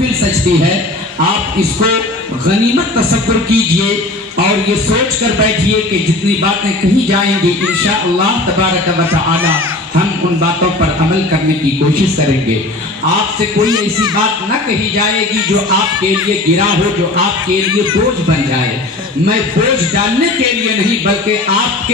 پھر سجتی ہے، آپ اس کو غنیمت تصور کیجئے اور یہ سوچ کر بیٹھیے کہ جتنی باتیں کہی جائیں گی انشاءاللہ تبارک و تعالی ہم ان باتوں پر عمل کرنے کی کوشش کریں گے۔ آپ سے کوئی ایسی بات نہ کہی جائے گی جو آپ کے لیے گرا ہو، جو آپ کے لیے بوجھ بن جائے۔ میں بوجھ ڈالنے کے لیے نہیں بلکہ آپ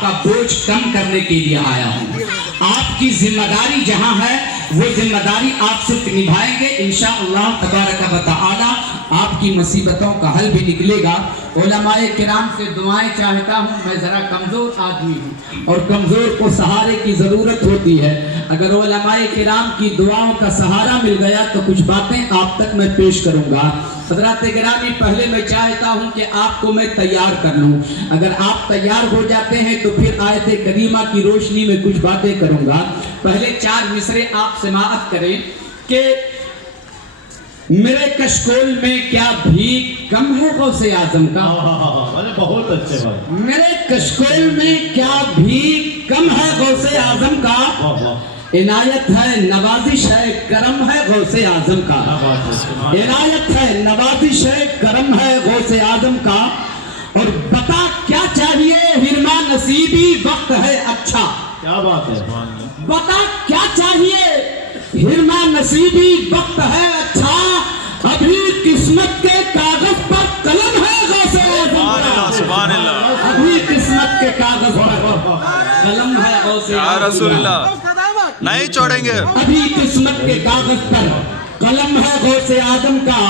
کا بوجھ کم کرنے کے لیے آیا ہوں۔ آپ کی ذمہ داری جہاں ہے وہ ذمہ داری آپ صرف نبھائیں گے انشاءاللہ تبارک و تعالی آپ کی مصیبتوں کا حل بھی نکلے گا۔ علماء کرام سے دعائیں چاہتا ہوں، میں ذرا کمزور آدمی ہوں اور کمزور کو سہارے کی ضرورت ہوتی ہے۔ اگر علماء کرام کی دعاؤں کا سہارا مل گیا تو کچھ باتیں آپ تک میں پیش کروں گا۔ حضرات گرامی، پہلے میں چاہتا ہوں کہ آپ کو میں تیار کر لوں۔ اگر آپ تیار ہو جاتے ہیں تو پھر آیت کریمہ کی روشنی میں کچھ باتیں کروں گا۔ پہلے 4 مصرے آپ سماعت کریں کہ میرے کشکول میں کیا بھیک کم ہے غوث اعظم کا؟ بہت اچھے بھائی۔ میرے کشکول میں کیا بھیک کم ہے غوث اعظم کا؟ عنایت ہے، نوازش ہے، کرم ہے غوث اعظم کا۔ عنایت ہے، نوازش ہے، کرم ہے غوث اعظم کا۔ اور بتا کیا چاہیے، ہرما نصیبی وقت ہے اچھا۔ کیا بات ہے، بتا کیا چاہیے، ہرما نصیبی وقت ہے اچھا، ابھی قسمت کے کاغذ پر قلم ہے غوث اعظم۔ سبحان اللہ، ابھی قسمت کے کاغذ پر قلم ہے غوث یا اعظم۔ رسول اللہ، نہیں چھوڑیں گے۔ ابھی قسمت کے کاغذ پر قلم ہے غوث اعظم کا،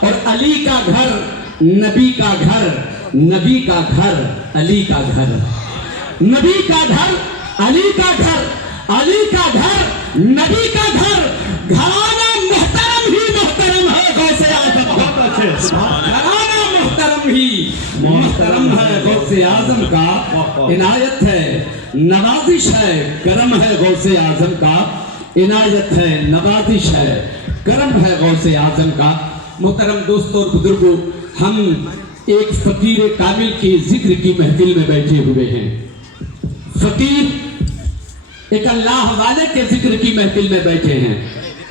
اور علی کا گھر نبی کا گھر، نبی کا گھر علی کا گھر، نبی کا گھر علی کا گھر، علی کا گھر نبی کا گھر، گھرانہ محترم ہی محترم ہے غوث اعظم کا، گھرانہ محترم ہی محترم ہے غوث اعظم کا۔ عنایت ہے، نوازش ہے، کرم ہے غوث اعظم کا۔ عنایت ہے، نوازش ہے، کرم ہے غوث اعظم کا۔ محترم دوستوں اور بزرگوں، ہم ایک فقیر کامل کی ذکر کی محفل میں بیٹھے ہوئے ہیں۔ فقیر ایک اللہ والے کے ذکر کی محفل میں بیٹھے ہیں،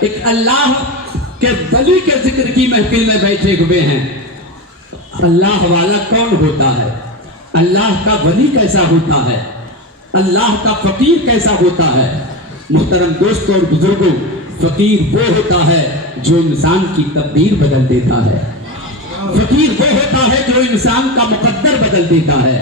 ایک اللہ کے ولی کے ذکر کی محفل میں بیٹھے ہوئے ہیں۔ اللہ والا کون ہوتا ہے؟ اللہ کا ولی کیسا ہوتا ہے؟ اللہ کا فقیر کیسا ہوتا ہے؟ محترم دوستوں اور بزرگوں، فقیر وہ ہوتا ہے جو انسان کی تقدیر بدل دیتا ہے۔ فقیر وہ ہوتا ہے جو انسان کا مقدر بدل دیتا ہے۔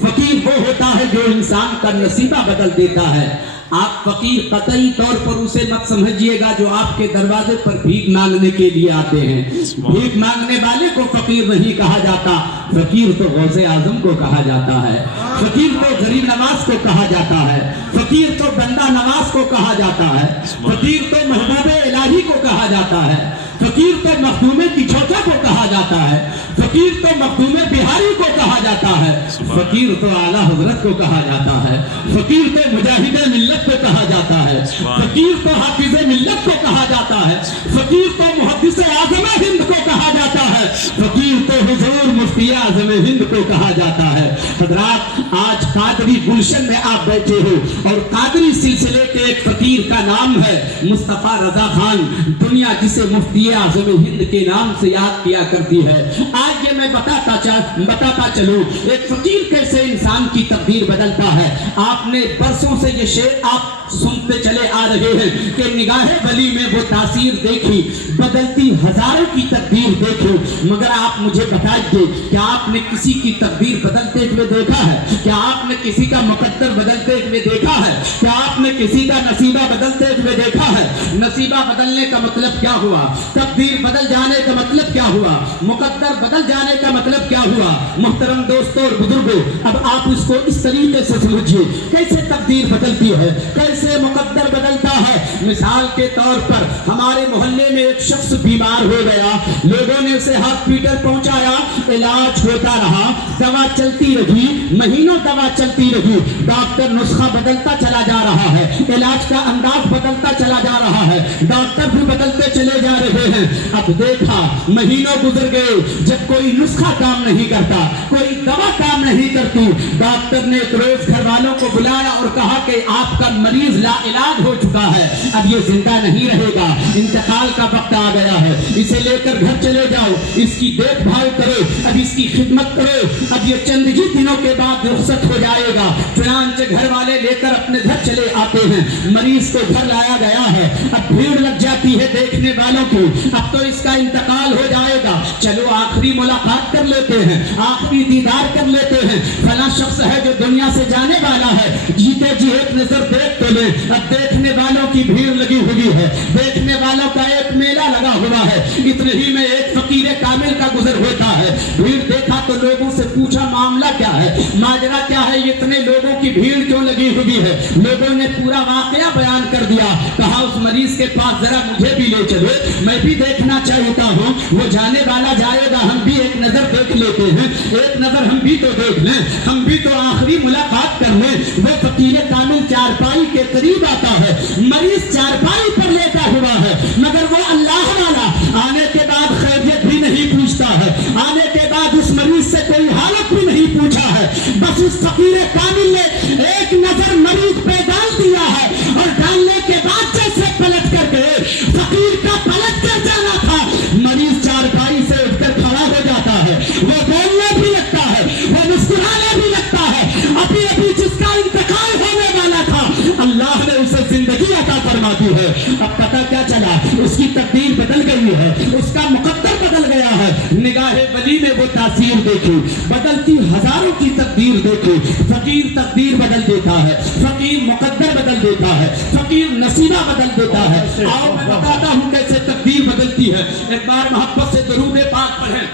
فقیر وہ ہوتا ہے جو انسان کا نصیبہ بدل دیتا ہے۔ آپ فقیر قطعی طور پر اسے مت سمجھیے گا جو آپ کے دروازے پر بھیک مانگنے کے لیے آتے ہیں۔ بھیک مانگنے والے کو فقیر نہیں کہا جاتا، فقیر تو غوث اعظم کو کہا جاتا ہے، فقیر تو غریب نواز کو کہا جاتا ہے، فقیر تو بندہ نواز کو کہا جاتا ہے، فقیر تو محبوب الہی کو کہا جاتا ہے، فقیر تو مخدوم کی چھوچا کو کہا جاتا ہے، فقیر تو مخدوم بہاری کو کہا جاتا ہے، فقیر تو اعلیٰ حضرت کو کہا جاتا ہے، فقیر تو مجاہد ملت کو کہا جاتا ہے، فقیر تو حافظ ملت کو کہا جاتا ہے، فقیر تو محدث اعظم ہند کو کہا جاتا ہے، فقیر تو حضور مفتی اعظم ہند کو کہا جاتا ہے۔ حضرات، آج قادری گلشن میں آپ بیٹھے ہو اور قادری سلسلے کے ایک فقیر کا نام ہے مصطفیٰ رضا خان، دنیا جسے مفتی اعظم ہند کے نام سے یاد کیا کرتی ہے۔ آج یہ میں بتاتا چلوں ایک فقیر کیسے انسان کی تقدیر بدلتا ہے۔ آپ نے برسوں سے یہ شعر آپ سنتے چلے آ رہے ہیں کہ نگاہ ولی میں وہ تاثیر دیکھی، بدلتی ہزاروں کی تقدیر دیکھو، مگر آپ مجھے بتائیے کیا آپ نے کسی کی تقدیر بدلتے ہوئے دیکھا ہے؟ کیا آپ نے کسی کا مقدر بدلتے ہوئے دیکھا ہے؟ کیا آپ نے کسی کا نصیبہ بدلتے ہوئے دیکھا ہے؟ نصیبہ بدلنے کا مطلب کیا ہوا؟ تقدیر بدل جانے کا مطلب کیا ہوا؟ مقدر بدل جانے کا مطلب کیا ہوا؟ محترم دوستوں اور بزرگوں، اب آپ اس کو اس طریقے سے سمجھیے، کیسے تقدیر بدلتی ہے، کیسے مقدر بدلتا ہے۔ مثال کے طور پر ہمارے محلے میں ایک شخص بیمار ہو گیا، لوگوں نے اسے ہاسپٹل پہنچایا، علاج ہوتا رہا، دوا چلتی رہی، مہینوں دوا چلتی رہی، ڈاکٹر نسخہ بدلتا چلا جا رہا ہے، علاج کا انداز بدلتا چلا جا رہا ہے، ڈاکٹر بھی بدلتے چلے جا رہے ہیں۔ اب دیکھا مہینوں گزر گئے، جب کوئی नुस्खा काम नहीं करता, कोई दवा काम नहीं करती। डॉक्टर ने एक रोज घर वालों को बुलाया और कहा कि आपका मरीज लाइलाज हो चुका है, अब ये जिंदा नहीं रहेगा, इंतकाल का वक्त आ गया है, इसे लेकर घर चले जाओ, इसकी देखभाल करो, अब इसकी खिदमत करो, अब ये चंद ही दिनों के बाद रुखसत हो जाएगा। चुनांचे घर वाले लेकर अपने घर चले आते हैं, मरीज को घर लाया गया है, अब भीड़ लग जाती है देखने वालों की, अब तो इसका इंतकाल हो जाएगा, चलो आखिरी मुलाकात कर लेते हैं, आखिरी दीदार कर लेते हैं। फला शख्स है जो दुनिया से जाने वाला है, जीते जी एक नजर देख तो ले। अब देखने वालों की भीड़ लगी हुई है, देखने वालों का एक मेला लगा हुआ है, इतने ही में एक फकीर कामिल का गुजर होता है। भीड़ देखा तो लोगों से पूछा मामला क्या है, माजरा क्या है, इतने लोगों की भीड़ क्यों लगी हुई है। लोगों ने पूरा वाकया बयान कर दिया, कहा उस मरीज के पास जरा मुझे भी ले चलो, मैं भी देखना चाहता हूँ, वो जाने वाला जाएगा, हम भी एक नजर देख लेते हैं, एक नजर हम भी तो देख लें, हम भी तो आखिरी मुलाकात कर लें। वो फकीर कामिल चारपाई के करीब आता है, मरीज चारपाई पर लेटा हुआ है, मगर वो अल्लाह वाला आने के बाद खैरियत भी नहीं पूछता है, आने के बाद उस मरीज से कोई हालत भी नहीं पूछा है, बस उस फकीर कामिल ने एक नजर मरीज पे डाल दिया है, और डालने के बाद जैसे पलट कर गए, फकीर का पलट कर जाना था, मरीज चारपाई से उठकर खड़ा हो जाता है, वो बोलने भी लगता है, वो मुस्कुराने भी लगता है। अभी अभी जिसका इंतकाल होने वाला था, अल्लाह ने उसे जिंदगी अता फरमा दी है। अब पता क्या चला, उसकी तकदीर बदल गई है, उसका मुकद्दर बदल गया है। निगाहे वली ने वो तासीर देखी, बदलती हजारों की तकदीर देखी। फकीर तकदीर बदल देता है, फकीर मुकद्दर बदल देता है, फकीर नसीबा बदल देता है। आओ मैं बताता हूँ कैसे तकदीर बदलती है। एक बार मोहब्बत से दरूद पाक पढ़ें।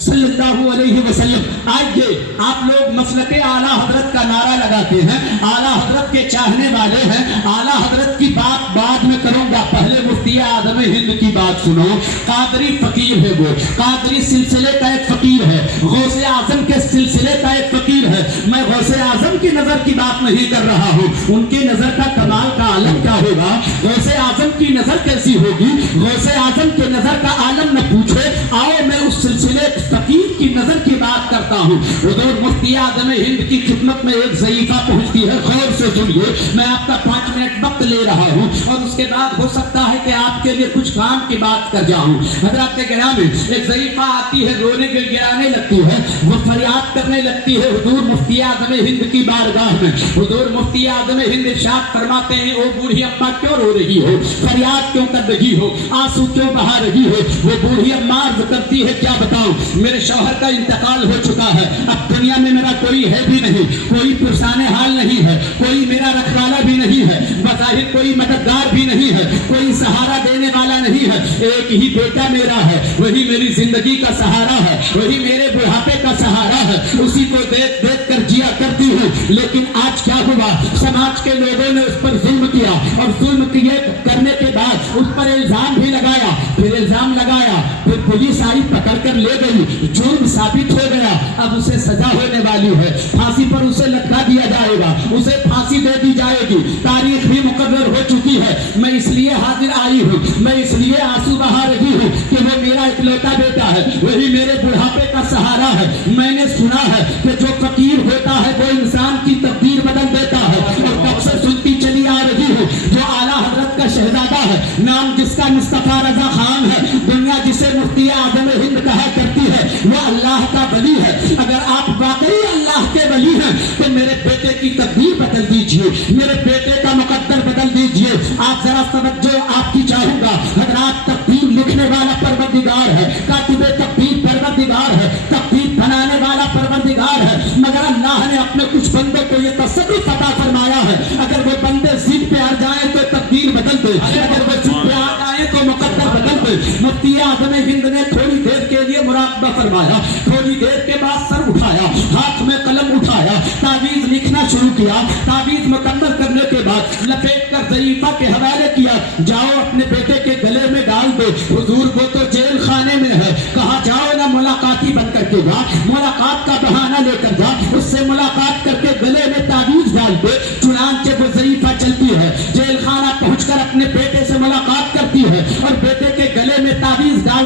सल्लल्लाहु अलैहि वसल्लम। आइए आप लोग मसलके आला हजरत का नारा लगाते हैं, आला हजरत के चाहने वाले हैं, आला हजरत की बात बाद में करूंगा, पहले मुफ्ती आजम हिंद की बात सुनो। कादरी फकीर है, वो कादरी सिलसिले का एक फकीर है, गौसे आजम के सिलसिले का एक फकीर है। मैं गौसे आजम की नजर की बात नहीं कर रहा हूँ, उनकी नजर का कमाल का आलम क्या होगा, गौसे आजम की नजर कैसी होगी, गौसे आजम के नजर का आलम न पूछे। आओ मैं उस सिलसिले फकीर की नजर की बात करता हूँ। हुजूर मुफ्ती आज़म हिंद की खिदमत में एक ज़ईफ़ा पहुंचती है, गौर से सुनिए, मैं आपका 5 मिनट वक्त ले रहा हूँ और उसके बाद हो सकता है कि आपके लिए कुछ काम की बात कर जाऊँ। हज़रात गिरामी, एक ज़ईफ़ा आती है, रोने गिड़गिड़ाने लगती है, वो फरियाद करने लगती है हुजूर मुफ्ती आज़म हिंद की बारगाह में। हुजूर मुफ्ती आज़म हिंद इरशाद फरमाते हैं, ओ बूढ़ी अम्मा क्यों रो रही हो, फरियाद क्यों कर रही हो, आंसू क्यों बहा रही हो। वो बूढ़ी अम्मा अर्ज़ करती है, क्या बताऊं, मेरे शौहर का इंतकाल हो चुका है, अब दुनिया में मेरा कोई है भी नहीं, कोई पुरसाने हाल नहीं है, कोई मेरा रखवाला भी नहीं है, बज़ाहिर कोई मददगार भी नहीं है, कोई सहारा देने वाला नहीं है, एक ही बेटा मेरा है, वही मेरी जिंदगी का सहारा है, वही मेरे बुढ़ापे का सहारा है, उसी को देख देख कर जिया करती हूँ। लेकिन आज क्या हुआ, समाज के लोगों ने उस पर जुल्म किया और जुल्म किए करने के बाद उस पर इल्जाम भी लगाया, फिर इल्जाम लगाया, फिर पुलिस आई पकड़ कर ले गई, जुर्म साबित हो गया, अब उसे सजा होने वाली है, फांसी पर उसे लटका दिया जाएगा, उसे फांसी दे दी जाएगी, तारीख भी मुकर्रर हो चुकी है। मैं इसलिए हाजिर आई हूँ, मैं इसलिए आंसू बहा रही हूँ कि वो मेरा इकलौता बेटा है, वही मेरे बुढ़ापे का सहारा है। मैंने सुना है कि जो फकीर होता है वो इंसान की तकदीर बदल देता है, और कब से सुनती चली आ रही हूँ, जो आला हजरत का शहजादा है, नाम जिसका मुस्तफा रजा खान है, दुनिया जिसे मुफ्ती आज़म हिंद कहा करती है, वो अल्लाह का वली है। अगर आप वाकई अल्लाह के वली हैं तो मेरे बेटे की तकदीर बदल दीजिए, मेरे बेटे का मुकद्दर बदल दीजिए। आप जरा तवज्जो आपकी चाहूंगा। हज़रात, तकदीर लिखने वाला परवरदिगार है, कातिबे तकदीर परवरदिगार है, तकदीर बनाने वाला परवरदिगार है, मगर अल्लाह ने अपने कुछ बंदों को ये तसल्लुत अता फरमाया है, अगर वो बंदे जिद पे आ जाए तो तकदीर बदल दे, अगर वो जिद पे आ जाए तो मुकद्दर बदल दे। मुफ्ती आज़म हिंद ने थोड़ी देर के लिए मुराकबा फरमाया, थोड़ी देर के बाद सर उठाया, हाथ में कलम उठाया, तावीज लिखना शुरू किया, तावीज मुकम्मल करने के बाद लपेट कर ज़ईफ़ा के हवाले किया, जाओ अपने बेटे के गले में डाल दो, हुजूर वो तो जेल खाने में है, कहा जाओ ना मुलाकाती बन करके जा, मुलाकात का बहाना लेकर जा, उससे मुलाकात करके गले में तावीज डाल दे। चुनांचे वो ज़ईफ़ा चलती है, जेल खाना पहुंचकर अपने बेटे से मुलाकात करती है,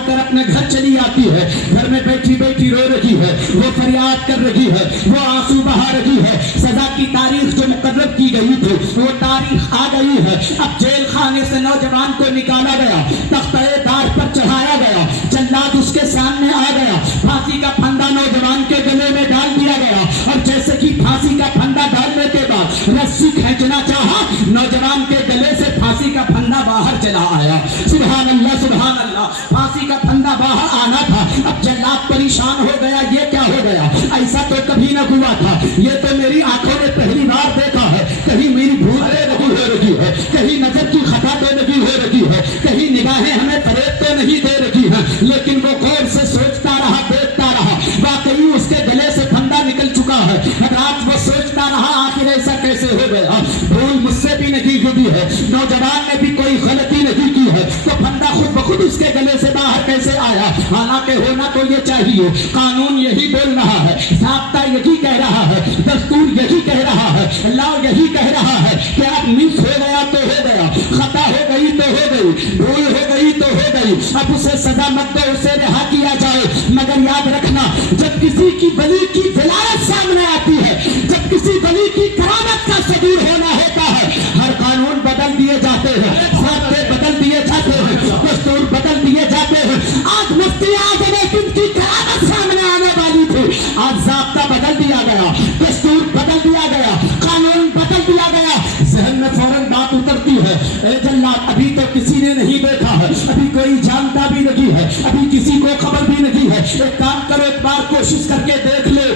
कर अपने घर चली आती है, घर में बैठी बैठी रो रही है, वो फरियाद कर रही है, वो आंसू बहा रही है। सजा की तारीख जो मुकर्रर की गई थी वो तारीख आ गई है। अब जेल खाने से नौजवान को निकाला गया, तख्ते-ए-दार पर चढ़ाया गया, जल्लाद उसके सामने आ गया, फांसी का फंदा नौजवान के गले में डाल दिया गया। और जैसे कि फांसी का फंदा डालने के बाद रस्सी खींचना चाहा, नौजवान के गले से फांसी का फंदा बाहर चला आया। सुभान अल्लाह, सुभान अल्लाह। फांसी का फंदा बाहर आना था। अब जल्लाद परेशान हो गया, ये क्या हो गया, ऐसा तो कभी न हुआ था, ये तो मेरी आंखों ने पहली बार देखा है। कहीं मेरी भूल नहीं हो रही है, कहीं नजर की खता तो नहीं हो रही है, कहीं निगाहें हमें फरेब तो नहीं दे रही है। लेकिन वो गौर से सोचता रहा, देखता रहा, वाकई उसके गले से फंदा निकल चुका है। रात वो सोचता रहा आखिर ऐसा कैसे हो गया, भूल मुझसे भी नहीं हुई है, नौजवान ने भी कोई गलती नहीं की है, तो फंदा खुद बखुद उसके गले से बाहर कैसे आया। हालांकि होना तो ये चाहिए, कानून यही बोल रहा है, ज़ाब्ता यही कह रहा है, दस्तूर यही कह रहा है, लॉ यही कह रहा है कि अब मिस हो गया तो हो गया, खता हो गई तो हो गई, भूल हो गई तो हो गई, अब उसे सजा मत दो, उसे रिहा किया जाए। मगर याद रखना, जब किसी की वली की विलायत सामने आती है, जब किसी वली की करामत का सबूर होना होता है, हर कानून बदल दिए जाते हैं, ज़ाब्ते बदल दिए जाते हैं, दस्तूर बदल दिए जाते हैं। आज मुफ्ती आज़म की करामत सामने आने वाली थी, आज ज़ाब्ता बदल दिया गया, दस्तूर बदल दिया गया, कानून बदल दिया गया। ज़हन में फौरन बात उतरती है, ए जल्लाद, अभी तो किसी ने नहीं देखा है, अभी कोई जानता भी नहीं है, अभी किसी को खबर भी नहीं है, एक काम करो, एक बार कोशिश करके देख ले।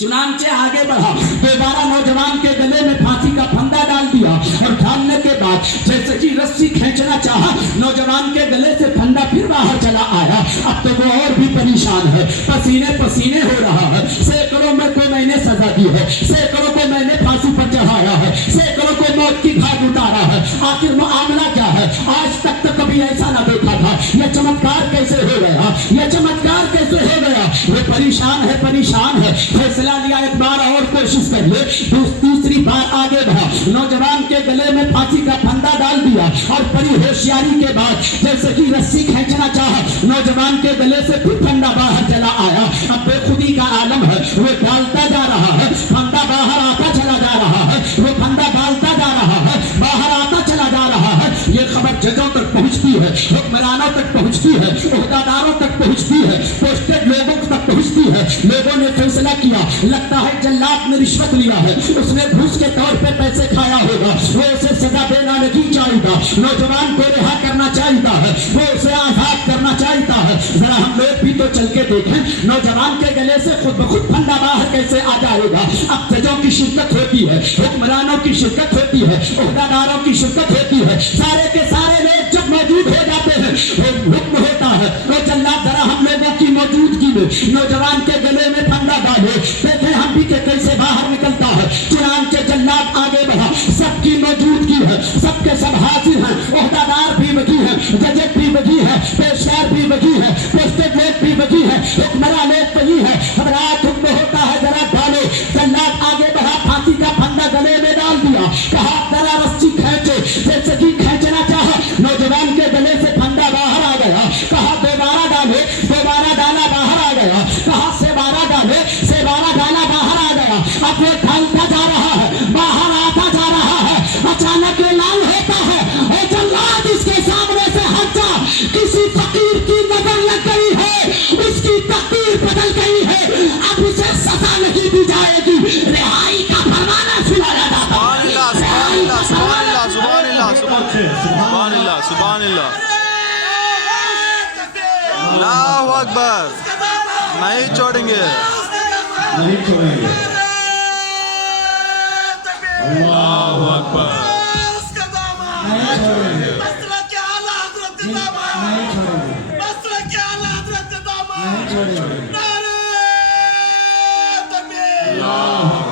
चुनांचे आगे बढ़ा, दोबारा नौजवान के गले में फांसी का फंदा डाल दिया, और डालने के बाद जैसे कि रस्सी खींचना चाहा, नौजवान के गले से फंदा फिर बाहर चला आया। अब तो वो और भी परेशान है, पसीने पसीने हो रहा है। सैकड़ों में को मैंने सजा दी है, सैकड़ों को मैंने फांसी पर चढ़ाया है, सैकड़ों को मौत की घाट उतारा है, आखिर मामला क्या है। आज तक तो कभी ऐसा ना देखा था, यह चमत्कार कैसे हो गया, यह चमत्कार कैसे हो गया। वो परेशान है, परेशान है, फैसला लिया, एक बार और कोशिश कर ले। दूसरी बार आगे बढ़ा, नौजवान के गले में फांसी का फंदा डाल दिया, और बड़ी होशियारी के बाद जैसे कि रस्सी खींचना चाहा, नौजवान के गले से फिर फंदा बाहर चला आया। अब बेखुदी का आलम है, वो डालता जा रहा है, फंदा बाहर आता चला जा रहा है, वो फंदा डालता जा रहा है, बाहर आता चला जा रहा है। ये खबर जजों तक पहुंचती है, हुक्मरानों तक पहुंचती है, ओहदेदारों तक पहुंचती है, पोस्टेड लोगों तक पहुंचती है। लोगों ने फैसला किया, लगता है जल्लाद ने रिश्वत लिया है, उसने घूस के तौर पे पैसे खाया होगा, वो उसे सजा देना नहीं चाहता, नौजवान को रिहा करना चाहता है, वो उसे आजाद करना चाहता है। जरा हम लोग भी तो चल के देखें, नौजवान के गले से खुद ब खुद फंदा बाहर कैसे आ जाएगा। अब जजों की शिरकत होती है, हुक्मरानों की शिरकत होती है, ओहदेदारों की शिरकत होती है, सारे के सारे लोग जब मौजूद हो जाते हैं, हुक्म होता है, तो जल्लाद जरा हम लोगों की मौजूदगी में नौजवान के गले में फंदा डाले, देखें हम भी के कैसे बाहर निकलता है। चुनांचे जल्लाद आगे बढ़ा, सबकी मौजूदगी है, सबके सब हाजिर हैं, ओहदेदार भी वही है, जजेब भी वही है, पेशकार भी वही है, पोस्टेड लोग भी वही है, हुक्मरान लोग वही है। हमारा हुक्म होता है, जरा डालो। जल्लाद आगे बढ़ा, फांसी का फंदा गले में डाल दिया, कहा जरा रस्सी खींचो, जैसे कि खींचना चाहा, नौजवान के गले से फंदा बाहर आ गया, कहा दोबारा डालो, दोबारा डाला, बाहर आ गया, कहा सेबारा डालो, सेबारा डाला, बाहर आ गया। अब वो ढलता जा रहा है, बाहर आता जा रहा है, अचानक लाल होता है, और जल्लाद इसके सामने से हट जा। किसी फकीर की नजर लग गई है, उसकी तकदीर बदल गई है, अब उसे सजा नहीं दी जाएगी, रिहाई का फरमाना सुनाया जाता है। अल्लाहु अकबर, नहीं छोड़ेंगे, नहीं छोड़ेंगे। अल्लाहु अकबर, नहीं छोड़ेंगे, अल्लाहु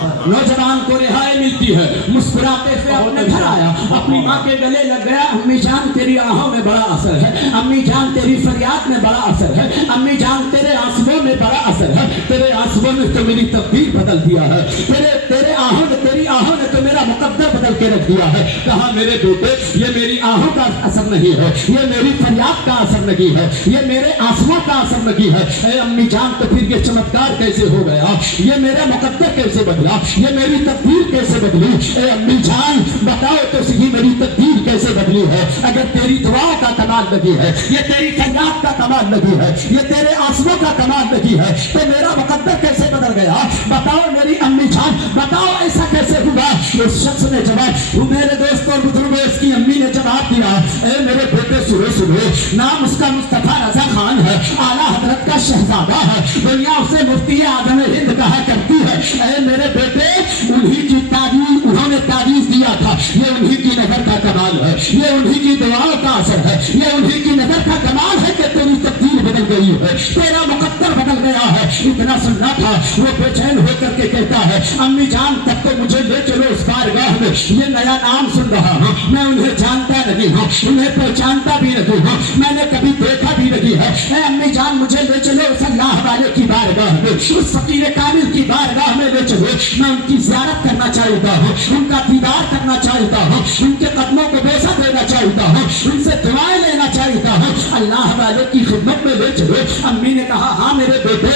अकबर। नौजवान को रिहाई मिलती है, मुस्कुराते हुए अपने घर आया, अपनी माँ के गले लग गया। अम्मी जान तेरी आहों में बड़ा असर है, अम्मी जान तेरी फरियाद में बड़ा असर है, अम्मी जान तेरे आंसुओं में बड़ा असर है, तेरे आंसुओं ने तो मेरी तकदीर बदल दिया है, तेरी आहों ने तो मेरा मुकद्दर बदल के रख दिया है। कहा मेरे बेटे ये मेरी आहों का असर नहीं है, ये मेरी फरियाद का असर नहीं है, ये मेरे आंसुओं का असर नहीं है। ए अम्मी जान तो फिर ये चमत्कार कैसे हो गया, ये मेरा मुकद्दर कैसे बदला, ये मेरी तकदीर कैसे बदली। ए अम्मी जान बताओ तो सही मेरी तकदीर कैसे बदली है। अगर तेरी दुआओं का कमाल नहीं है, ये तेरी फरियाद का कमाल नहीं है, ये तेरे आंसुओं का कमाल नहीं है, तो मेरा मुकद्दर कैसे बदल गया। बताओ मेरी अम्मी जान, बताओ ऐसा कैसे हुआ। उस शख्स ने जवाब, मेरे दोस्तों बुजुर्गों, इसकी अम्मी ने जवाब दिया, ए मेरे बेटे सुनो सुनो, नाम उसका मुस्तफा रजा खान है, आला हजरत का शहजादा है, दुनिया उसे मुफ्ती आदम हिंद कहा करती है। ए मेरे बेटे उन्हीं की ताबीज, उन्होंने ताबीज दिया था, ये उन्हीं की नजर का कमाल है, ये उन्हीं की दुआओं का असर है, ये उन्हीं की नजर का कमाल है कि तेरी तकदीर बदल गई है, तेरा मुकद्दर बदल गया है। इतना सुनना था, वो बेचैन होकर के कहता है, अम्मी जान तब तो मुझे ले चलो उस बारगाह में, ये नया नाम सुन रहा हूँ, मैं उन्हें जानता नहीं हूँ, उन्हें पहचानता भी नहीं हूँ, मैंने कभी देखा भी नहीं है। ए अम्मी जान मुझे ले चलो उस अल्लाह वाले की बारगाह में, उस फकीर कामिल की बारगाह में ले चलो, मैं उनकी ज़ियारत करना चाहता हूँ, उनका दीदार करना चाहता हूँ, उनके कदमों को बोसा देना चाहता हूँ, उनसे दुआएं लेना चाहता हूँ, अल्लाह वाले की खिदमत में ले चलो। अम्मी ने कहा हाँ मेरे बेटे,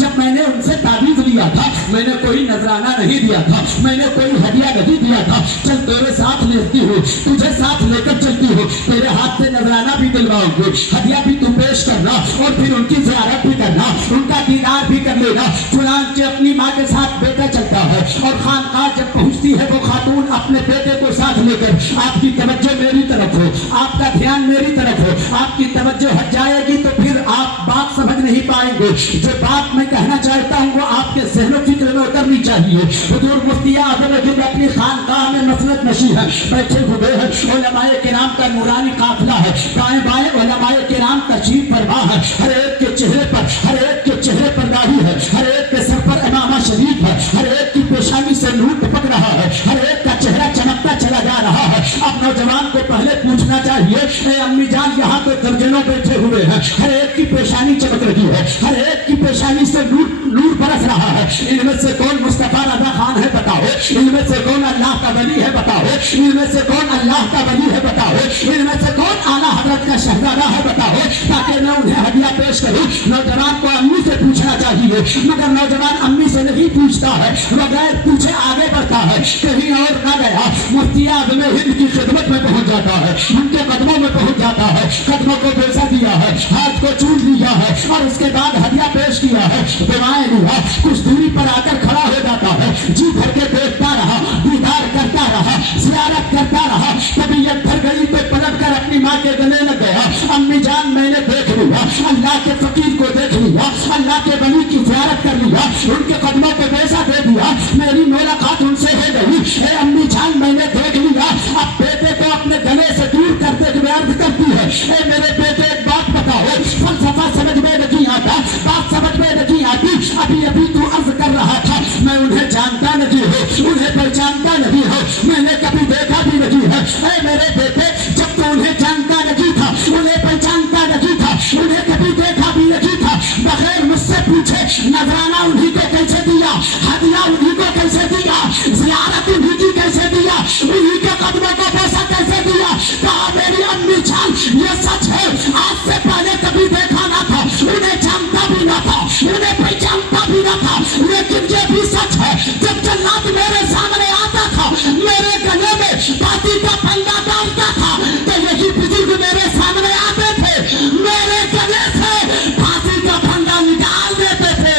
जब मैंने उनसे ताबीज लिया था, मैंने कोई नजराना नहीं दिया था, मैंने कोई हदिया नहीं दिया था, चल तेरे साथ लेती हूँ, तुझे साथ लेकर चलती हूँ, तेरे हाथ से नजराना भी दिलवाऊंगी, हदिया भी तू पेश करना और फिर उनकी ज़ियारत भी करना, उनका दीदार भी कर लेना। चुनांचे अपनी माँ के साथ बेटा चलता है और खानकाह जब पहुँचती है वो खातून अपने बेटे को साथ लेकर, आपकी तवज्जो मेरी तरफ हो, आपका ध्यान मेरी तरफ हो, आपकी तवज्जो हट जाएगी तो फिर आप बात समझ नहीं पाएंगे। जो बात मैं कहना चाहता हूँ वो आपके ज़हन व फिक्र में उतरनी चाहिए। हुजूर मुफ्ती आज़म अपनी खानकाह में मसनद नशी है, बैठे हुए हैं, उलमाए किराम का नूरानी काफिला है, दाएं बाएं उलमाए किराम तशरीफ फरमा है, हर एक के चेहरे पर दाढ़ी है, हर एक के सर पर इमामा शरीफ है, हर एक की पेशानी से नूर टपक रहा है, हर एक का चेहरा चमकता चला जा रहा है। अब नौजवान को पहले पूछना चाहिए, ए अम्मी जान यहाँ पे दर्जनों बैठे हुए हैं, हर एक की पेशानी चमक रही है, हर एक की पेशानी से नूर बरस रहा है, इनमें से कौन मुस्तफा रजा खान है बताओ, इनमें से कौन अल्लाह का वली है बताओ, इनमें से कौन अल्लाह का वली है बताओ, इनमें से कौन आला हजरत का शहजादा है बताओ, ताकि मैं उन्हें हदिया पेश करूं। नौजवान को अम्मी से पूछना चाहिए, मगर नौजवान अम्मी से नहीं पूछता है, बगैर पूछे आगे बढ़ता है, कहीं और ना गया, मुफ्ती आज़म हिंद की खिदमत में पहुंच जाता है, उनके कदमों में पहुंच जाता है, कदमों को बेसा दिया है, हाथ को चूम लिया है और उसके बाद हदिया पेश किया है, दुआएं लिया, कुछ दूरी पर आकर खड़ा हो जाता है, जी भर के देखता रहा, दीदार करता रहा, ज़ियारत करता रहा, तबीयत भर गई तो पलट कर अपनी माँ के गले लग गया। अम्मी जान मैंने देख लिया, अल्लाह के फकीर को देख लिया, अल्लाह के वली की ज़ियारत कर लिया, उनके कदमों को बेसा दे दिया, मेरी मुलाकात उनसे हो गई। ए अम्मी जान मैंने देख लिया। अब बेटे को अपने गले से दूर करते हुए अर्ज करती है, ए मेरे बेटे एक बात बताओ, फलसफा समझ में नहीं आता, बात समझ में नहीं आती, अभी तू अर्ज कर रहा था, मैं उन्हें जानता नहीं हूँ, उन्हें पहचानता नहीं हूँ, मैंने कभी देखा भी नहीं है। ए मेरे बेटे जब तो उन्हें जानता नहीं था, उन्हें पहचानता नहीं था, उन्हें कभी देखा भी नहीं था, बगैर मुझसे पूछे नजराना उन्हीं को कैसे दिया, हदिया उन्हीं को कैसे दिया, ज़ियारत उन्हीं की कैसे दिया, उन्हीं के कदमों को पैसा कैसे दिया। कहा मेरी अम्मी जान ये सच है, आज से पहले कभी देखा ना था, उन्हें जानता भी ना था, उन्हें पहचानता भी ना था, लेकिन ये भी सच है जब जन्नत मेरे सामने आता था, मेरे गले में बाती का फंदा डालता था, तो यही बुजुर्ग मेरे सामने आते थे, मेरे गले से फांसी का फंदा निकाल देते थे,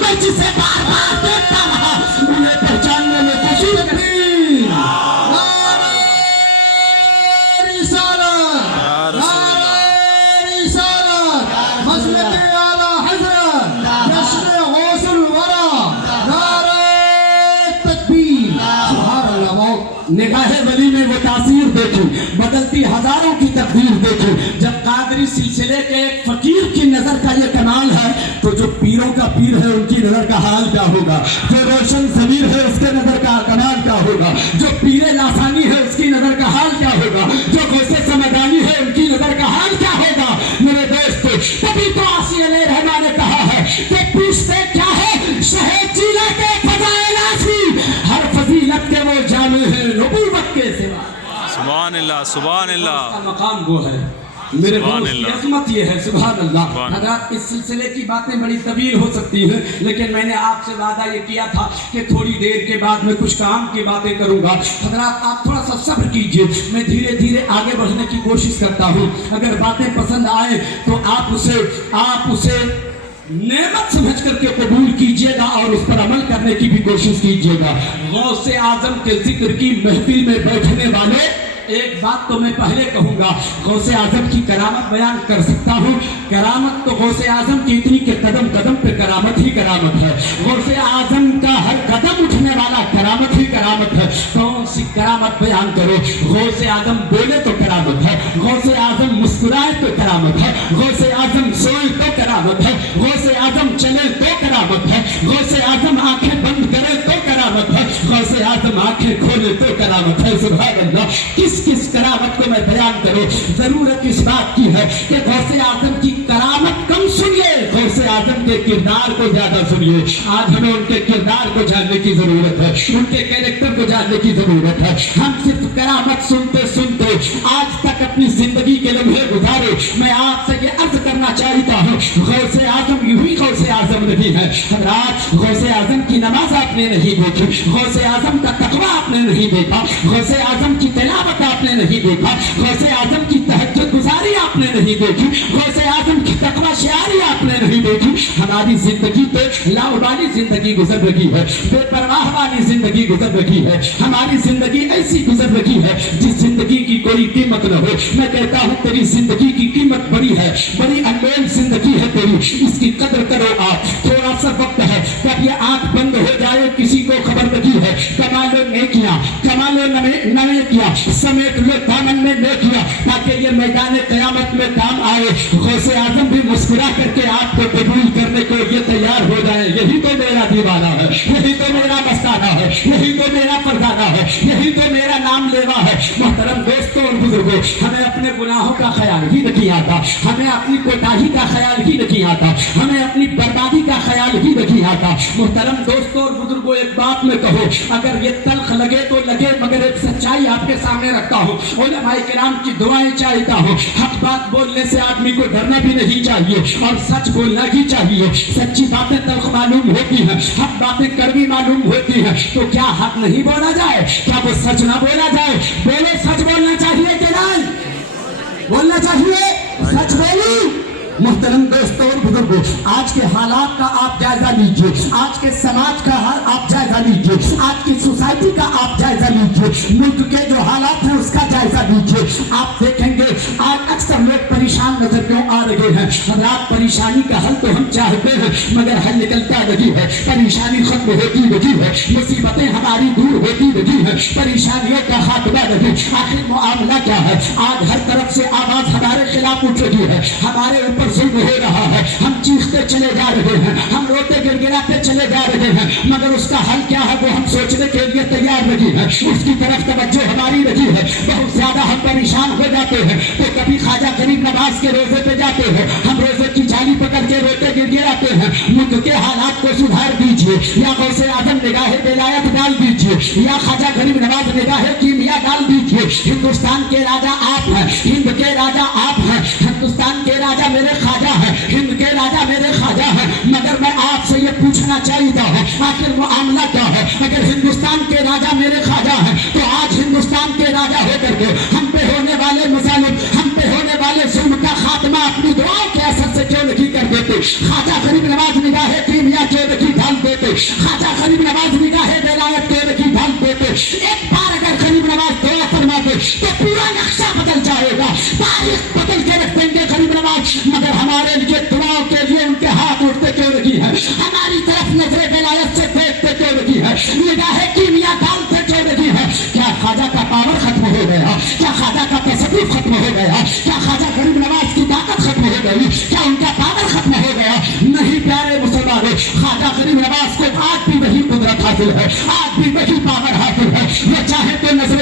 मैं जिसे बार बार देखता रहा, उन्हें पहचानने में खुशी लगती। निगाहे वली में वो तासीर देखी, बदलती हजारों की तकदीर देखी। जब कादरी सिलसिले के एक फकीर की नजर का ये कमाल है, तो जो पीरों पीरों का पीर है उनकी नजर का हाल क्या होगा, जो रोशन ज़मीर है उसके नजर का कमाल क्या होगा, जो पीरे लासानी है उसकी नजर का हाल क्या होगा, जो गौसे समदानी है उनकी नजर का हाल क्या होगा। मेरे दोस्त, तभी तो आसिया रहमान ने कहा है कि पूछते क्या है शहे जीला के फज़ाइल-ए-नासी, हर फजीलत के वो जामे हैं नबूवत के सिवा। सुभान अल्लाह, सुभान अल्लाह। उसका मकाम वो है मेरे सुभान दोस्त, अल्लाह। अज़मत ये है। सुभान अल्लाह। सुभान हज़रात, इस सिलसिले की बातें बड़ी तवील हो सकती हैं, लेकिन मैंने आपसे वादा ये किया था कि थोड़ी देर के बाद मैं कुछ काम की बातें करूंगा। हज़रात, आप थोड़ा सा सब्र कीजिए, मैं धीरे धीरे आगे बढ़ने की कोशिश करता हूँ। अगर बातें पसंद आए तो आप उसे नेमत समझ करके कबूल कीजिएगा और उस पर अमल करने की भी कोशिश कीजिएगा। गौसे आजम के जिक्र की महफिल में बैठने वाले, एक बात तो मैं पहले कहूंगा, गौसे आजम की करामत बयान कर सकता हूँ। करामत तो गौसे आजम की इतनी के कदम कदम पे करामत ही करामत है। गौसे आजम का हर कदम उठने वाला करामत ही करामत है। कौन सी करामत बयान करो? गौसे आजम बोले तो करामत है, गौसे आजम मुस्कुराए तो करामत है, गौसे आजम सोए तो करामत है, गौसे आजम चले तो करामत है, गौसे आजम आंखें बंद करे तो करामत है, गौसे आजम आंखें खोले तो करामत है। सुभान अल्लाह। किस करामत को मैं बयान करूं? जरूरत इस बात की है कि गौसे आजम की करामत कम सुनिए, गौसे आजम के किरदार को ज्यादा सुनिए। आज हमें उनके किरदार को जानने की जरूरत है, उनके कैरेक्टर को जानने की जरूरत है। हम सिर्फ करामत सुनते सुनते आज तक अपनी जिंदगी के लम्हे गुजारे। मैं आपसे ये अर्ज करना चाहता हूँ, गौसे आजम यूं गौसे आजम नहीं है। हज़रात, गौसे आजम की नमाज आपने नहीं देखी, गौसे आजम का तकवा आपने नहीं देखा, गौसे आजम की तिलावत आपने नहीं देखा, गौसे आजम की तहज्जुद गुजारी आपने नहीं देखी, गौसे आजम की तकवा शियारी आपने नहीं देखी। हमारी जिंदगी तो लाउबाली जिंदगी गुजर रही है, बेपरवाह वाली जिंदगी गुजर रही है। हमारी जिंदगी ऐसी गुजर रही है जिस जिंदगी की कोई कीमत न हो। मैं कहता हूँ तेरी जिंदगी की कीमत बड़ी है, बड़ी अनमोल जिंदगी है तेरी, इसकी कदर करो आप। थोड़ा सा वक्त है, कब ये आंख बंद हो जाए किसी को खबर नहीं है। कमा लो नेकियां, कमा लो नवेकियां, समेट लो दामन में नेकियां, ताकि ये मैदान क़यामत में काम आए। गौसे आजम भी मुस्कुरा करके आपको कबूल करने को ये तैयार हो जाए। यही तो मेरा दीवाना है, यही तो मेरा मस्ताना है, यही तो मेरा फरजाना है, यही तो मेरा नाम लेवा है। मोहतरम दोस्तों और बुजुर्गों, हमें अपने गुनाहों का ख्याल ही नहीं आता, हमें अपनी कोताही का ख्याल ही नहीं आता, हमें अपनी बर्बादी का ख्याल ही नहीं आता। मोहतरम दोस्तों और बुजुर्गों, एक बात में कहो, अगर ये तल्ख लगे तो लगे, मगर एक सच्चाई आपके सामने रखता हूँ। उलमाए किराम की दुआएं चाहता हूँ। हक बात बोलने से आदमी को डरना भी नहीं चाहिए और सच बोलना ही चाहिए। सच्ची बातें तल्ख मालूम होती हैं, हक बातें कड़वी मालूम होती हैं, तो क्या हक नहीं बोला जाए? क्या वो सच ना बोला जाए? बोले, सच बोलना चाहिए कि नहीं बोलना चाहिए? सच बोली। मोहतरम दोस्तों और बुजुर्गों, आज के हालात का आप जायजा लीजिए, आज के समाज का आप जायजा लीजिए, आज की सोसाइटी का आप जायजा लीजिए, मुल्क के जो हालात हैं उसका जायजा लीजिए। आप देखेंगे आज अक्सर लोग परेशान नजर क्यों आ रहे हैं। हज़रात, परेशानी का हल तो हम चाहते हैं मगर हल निकलता नहीं है। परेशानी खत्म होती नहीं है, मुसीबतें हमारी दूर होती नहीं है, परेशानियों का खात्मा नहीं। आखिर मामला क्या है? आज हर तरफ से आवाज हमारे खिलाफ उठ रही है, हमारे ऊपर जुल्म हो रहा है, हम चीखते चले जा रहे हैं, हम रोते गिड़गिड़ाते चले जा रहे हैं, मगर उसका हल क्या है वो हम सोचने के लिए तैयार नहीं है। उसकी तरफ तवज्जो हमारी नहीं है। बहुत ज्यादा हम परेशान हो जाते हैं तो कभी ख्वाजा गरीब नवाज के रोजे पे जाते हैं, हम रोजे की जाली पकड़ के रोते गिड़गिड़ाते हैं। मुल्क के हालात को सुधार दीजिए, या गौसे आजम निगाहे बेलायत डाल दीजिए, या ख्वाजा गरीब नवाज निगाहे कीमिया डाल दीजिए। हिंदुस्तान के राजा आप हैं, हिंद के राजा आप हैं, हिंदुस्तान के राजा मेरे ख्वाजा है, हिंद के राजा मेरे ख्वाजा है। मगर मैं आपसे ये पूछना चाहता हूँ, आखिर मामला क्या है? अगर हिंदुस्तान के राजा मेरे ख्वाजा है तो आज हिंदुस्तान के राजा होकर के हम पे होने वाले मसालिम, हम पे होने वाले जुल्म का खात्मा अपनी दुआओं के असर से क्यों नहीं कर देते? ख्वाजा गरीब नवाज निगाहे कीमिया क्यों नहीं ढाल देते? ख्वाजा गरीब नवाज निगाहे बेलायत क्यों नहीं ढाल देते? एक बार अगर गरीब नवाज दुआ फरमा दे तो पूरा नक्शा बदल जाएगा, तारीख बदल के रख देंगे गरीब नवाज। मगर हमारे लिए दुआओं के लिए उनके हाथ उठते क्यों नहीं है? हमारी तरफ नजरे बेलायत से देखते क्यों नहीं है? निगाहे कीमिया डालते क्यों नहीं है? क्या ख्वाजा का पावर खत्म हो गया? क्या ख्वाजा का तसव्वुफ खत्म हो गया? क्या ख्वाजा गरीब नवाज की ताकत खत्म हो गई? क्या उनका पावर खत्म हो गया? नहीं प्यारे मुसलमान, حاصل ہے، آج بھی وہی پاور حاصل ہے. وہ چاہے تو نظر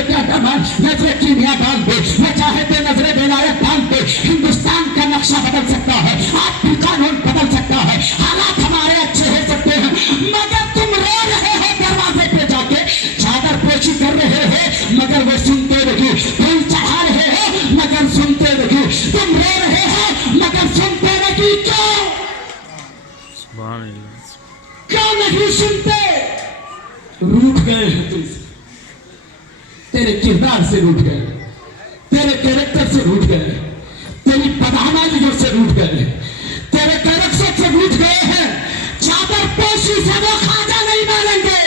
کیمیا ڈال دے، وہ چاہے تو نظر ولایت ڈال دے. ہندوستان کا نقشہ بدل سکتا ہے، آج بھی قانون بدل سکتا ہے، حالات ہمارے اچھے ہو سکتے ہیں، مگر تم رو رہے ہو دروازے پہ جا کے، چادر پوشی کر رہے ہو مگر وہ سنتے رہی، پھول چڑھا رہے ہو مگر سنتے رہی، تم رو رہے ہو مگر سنتے رہی. کیوں سبحان اللہ. کیوں نہیں سنتے؟ روٹ گئے ہیں تم سے، تیرے کردار سے روٹ گئے، تیرے کیریکٹر سے روٹ گئے، تیری بدعنانیوں سے روٹ گئے، تیرے کیریکٹر سے روٹ گئے ہیں. چادر پوشی سے وہ خواجہ نہیں مانیں گے،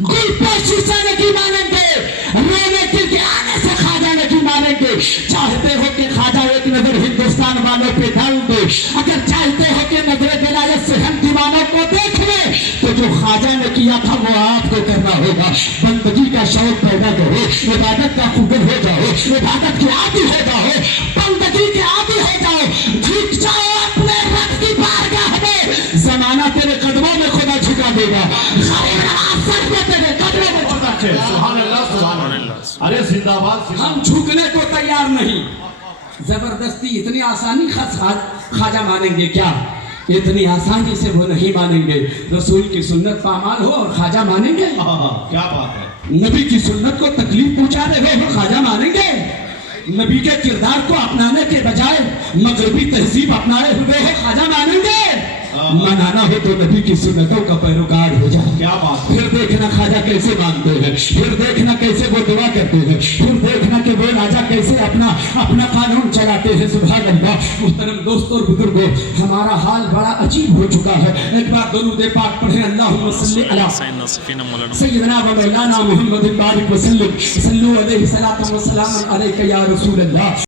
گل پوشی سے نہیں مانیں گے، رونے کے آنے سے خواجہ نہیں مانیں گے. چاہتے ہو کہ خواجہ ایک نظر ہندوستان والوں پہ ڈال دے، اگر چاہتے ہو کہ نظر ولایت سے ہم دیوانوں کو دیکھ لیں تو جو خواجہ نے کیا تھا وہ آپ کو کرنا ہوگا. بندگی کا شوق پیدا کرو، عبادت کا قبول ہو جاؤ، عبادت کے عادی ہو جاؤ، بندگی کے عادی ہو جاؤ، جھک جاؤ اپنے رب کی بارگاہ میں. زمانہ تیرے قدموں میں خدا جھکا دے گا، سر میں تیرے قدموں میں جھکا دے گا. سبحان اللہ سبحان اللہ. ارے زندہ باد. ہم جھکنے کو تیار نہیں. زبردستی اتنی آسانی خواجہ مانیں گے کیا؟ اتنی آسانی سے وہ نہیں مانیں گے. رسول کی سنت پامال ہو اور خواجہ مانیں گے؟ کیا بات ہے. نبی کی سنت کو تکلیف پہنچا رہے ہو خواجہ مانیں گے؟ نبی کے کردار کو اپنانے کے بجائے مغربی تہذیب اپنائے ہوئے ہو خواجہ مانیں گے؟ منانا ہو تو نبی کی سنتوں کا پیروکار ہو جائے. کیا بات. پھر دیکھنا خواجہ کیسے مانتے ہیں، پھر دیکھنا کیسے وہ دعا کرتے ہیں، پھر دیکھنا کہ وہ راجا کیسے اپنا قانون چلاتے ہیں. سبحان اللہ. محترم دوستوں اور بزرگوں، ہمارا حال بڑا عجیب ہو چکا ہے. ایک بار درود پاک پڑھیں. اللہم صلی علی سیدنا و مولانا محمد بارک وسلم، صلو علیہ الصلوۃ والسلام علیک یا رسول اللہ.